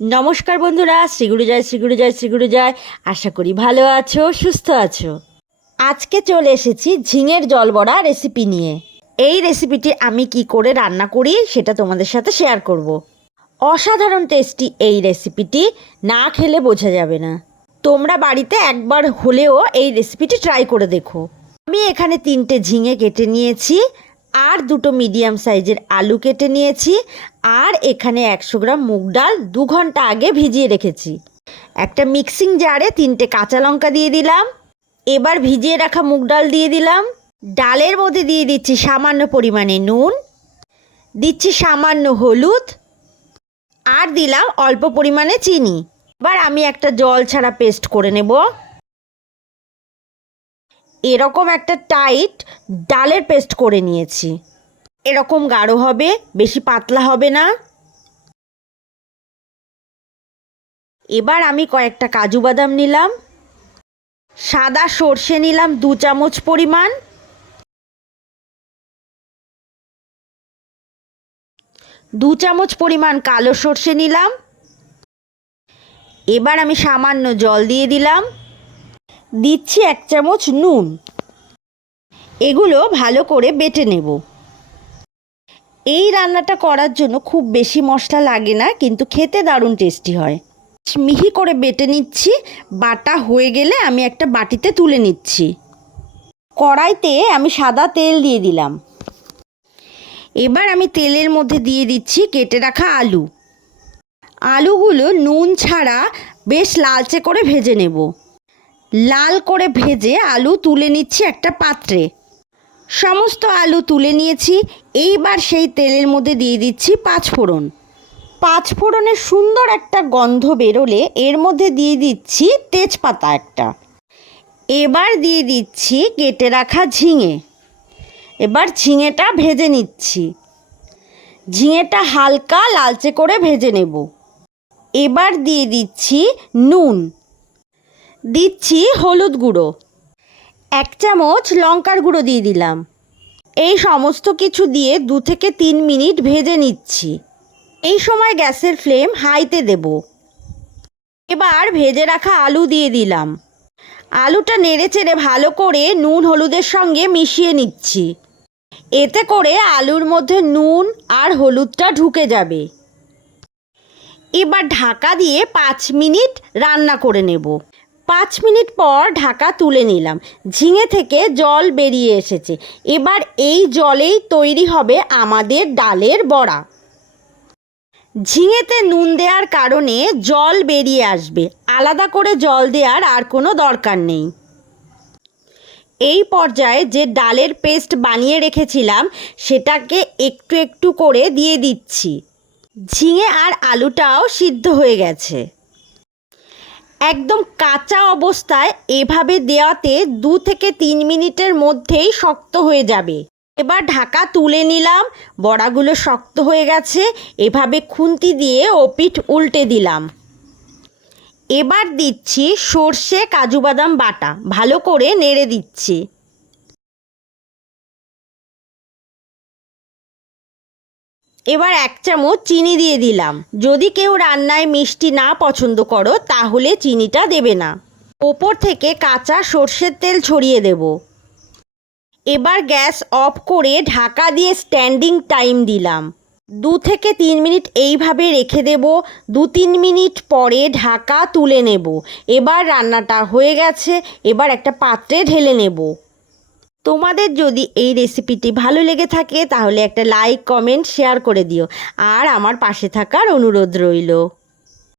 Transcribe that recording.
নমস্কার বন্ধুরা, শ্রীগুরু জয় শ্রীগুরু জয় শ্রীগুরু জয়। আশা করি ভালো আছো, সুস্থ আছো। আজকে চলে এসেছি ঝিঙের জল বড়া রেসিপি নিয়ে। এই রেসিপিটি আমি কি করে রান্না করি সেটা তোমাদের সাথে শেয়ার করব। অসাধারণ টেস্টি এই রেসিপিটি না খেলে বোঝা যাবে না। তোমরা বাড়িতে একবার হলেও এই রেসিপিটি ট্রাই করে দেখো। আমি এখানে তিনটে ঝিঙে কেটে নিয়েছি, আর দুটো মিডিয়াম সাইজের আলু কেটে নিয়েছি আর এখানে একশো গ্রাম মুগ ডাল দু ঘণ্টা আগে ভিজিয়ে রেখেছি। একটা মিক্সিং জারে তিনটে কাঁচা লঙ্কা দিয়ে দিলাম। এবার ভিজিয়ে রাখা মুগ ডাল দিয়ে দিলাম। ডালের মধ্যে দিয়ে দিচ্ছি সামান্য পরিমাণে নুন। দিচ্ছি সামান্য হলুদ। আর দিলাম অল্প পরিমাণে চিনি। এবার আমি একটা জল ছাড়া পেস্ট করে নেব। এরকম একটা টাইট ডালের পেস্ট করে নিয়েছি। এরকম গাঢ় হবে, বেশি পাতলা হবে না। এবার আমি কয়েকটা কাজু বাদাম নিলাম। সাদা সর্ষে নিলাম দু চামচ পরিমাণ। দু চামচ পরিমাণ কালো সর্ষে নিলাম। এবার আমি সামান্য জল দিয়ে দিলাম। দিচ্ছি এক চামচ নুন। এগুলো ভালো করে বেটে নেব। এই রান্নাটা করার জন্য খুব বেশি মশলা লাগে না, কিন্তু খেতে দারুণ টেস্টি হয়। মিহি করে বেটে নিচ্ছি, বাটা হয়ে গেলে আমি একটা বাটিতে তুলে নিচ্ছি। কড়াইতে আমি সাদা তেল দিয়ে দিলাম। এবার আমি তেলের মধ্যে দিয়ে দিচ্ছি কেটে রাখা আলু। আলুগুলো নুন ছাড়া বেশ লালচে করে ভেজে নেব। লাল করে ভেজে আলু তুলে নিচ্ছি একটা পাত্রে। সমস্ত আলু তুলে নিয়েছি, এইবার সেই তেলের মধ্যে দিয়ে দিচ্ছি পাঁচ ফোড়ন। পাঁচ ফোড়নের সুন্দর একটা গন্ধ বেরোলে এর মধ্যে দিয়ে দিচ্ছি তেজপাতা একটা। এবার দিয়ে দিচ্ছি কেটে রাখা ঝিঙে। এবার ঝিঙেটা ভেজে নিচ্ছি। ঝিঙেটা হালকা লালচে করে ভেজে নেব। এবার দিয়ে দিচ্ছি নুন। দিচ্ছি হলুদ গুঁড়ো। এক চামচ লঙ্কার গুঁড়ো দিয়ে দিলাম। এই সমস্ত কিছু দিয়ে দু থেকে তিন মিনিট ভেজে নিচ্ছি। এই সময় গ্যাসের ফ্লেম হাইতে দেব। এবার ভেজে রাখা আলু দিয়ে দিলাম। আলুটা নেড়ে চেড়ে ভালো করে নুন হলুদের সঙ্গে মিশিয়ে নিচ্ছি। এতে করে আলুর মধ্যে নুন আর হলুদটা ঢুকে যাবে। এবার ঢাকা দিয়ে পাঁচ মিনিট রান্না করে নেব। পাঁচ মিনিট পর ঢাকা তুলে নিলাম। ঝিঙে থেকে জল বেরিয়ে এসেছে। এবার এই জলেই তৈরি হবে আমাদের ডালের বড়া। ঝিঙেতে নুন দেওয়ার কারণে জল বেরিয়ে আসবে। আলাদা করে জল দেওয়ার আর কোনো দরকার নেই। এই পর্যায়ে যে ডালের পেস্ট বানিয়ে রেখেছিলাম, সেটাকে একটু একটু করে দিয়ে দিচ্ছি। ঝিঙে আর আলুটাও সিদ্ধ হয়ে গেছে। একদম কাঁচা অবস্থায় এভাবে দেওয়াতে দু থেকে তিন মিনিটের মধ্যেই শক্ত হয়ে যাবে। এবার ঢাকা তুলে নিলাম, বড়াগুলো শক্ত হয়ে গেছে, এভাবে খুন্তি দিয়ে ওপিঠ উল্টে দিলাম। এবার দিচ্ছি সর্ষে কাজু বাদাম বাটা, ভালো করে নেড়ে দিচ্ছি। এবার এক চামচ চিনি দিয়ে দিলাম। যদি কেউ রান্নায় মিষ্টি না পছন্দ করো, তাহলে চিনিটা দেবে না। ওপর থেকে কাঁচা সর্ষের তেল ছড়িয়ে দেব। এবার গ্যাস অফ করে ঢাকা দিয়ে স্ট্যান্ডিং টাইম দিলাম। দু থেকে তিন মিনিট এইভাবে রেখে দেব। দু তিন মিনিট পরে ঢাকা তুলে নেব। এবার রান্নাটা হয়ে গেছে। এবার একটা পাত্রে ঢেলে নেব। তোমাদের যদি এই রেসিপিটি ভালো লেগে থাকে, তাহলে একটা লাইক কমেন্ট শেয়ার করে দিও। আর আমার পাশে থাকার অনুরোধ রইল।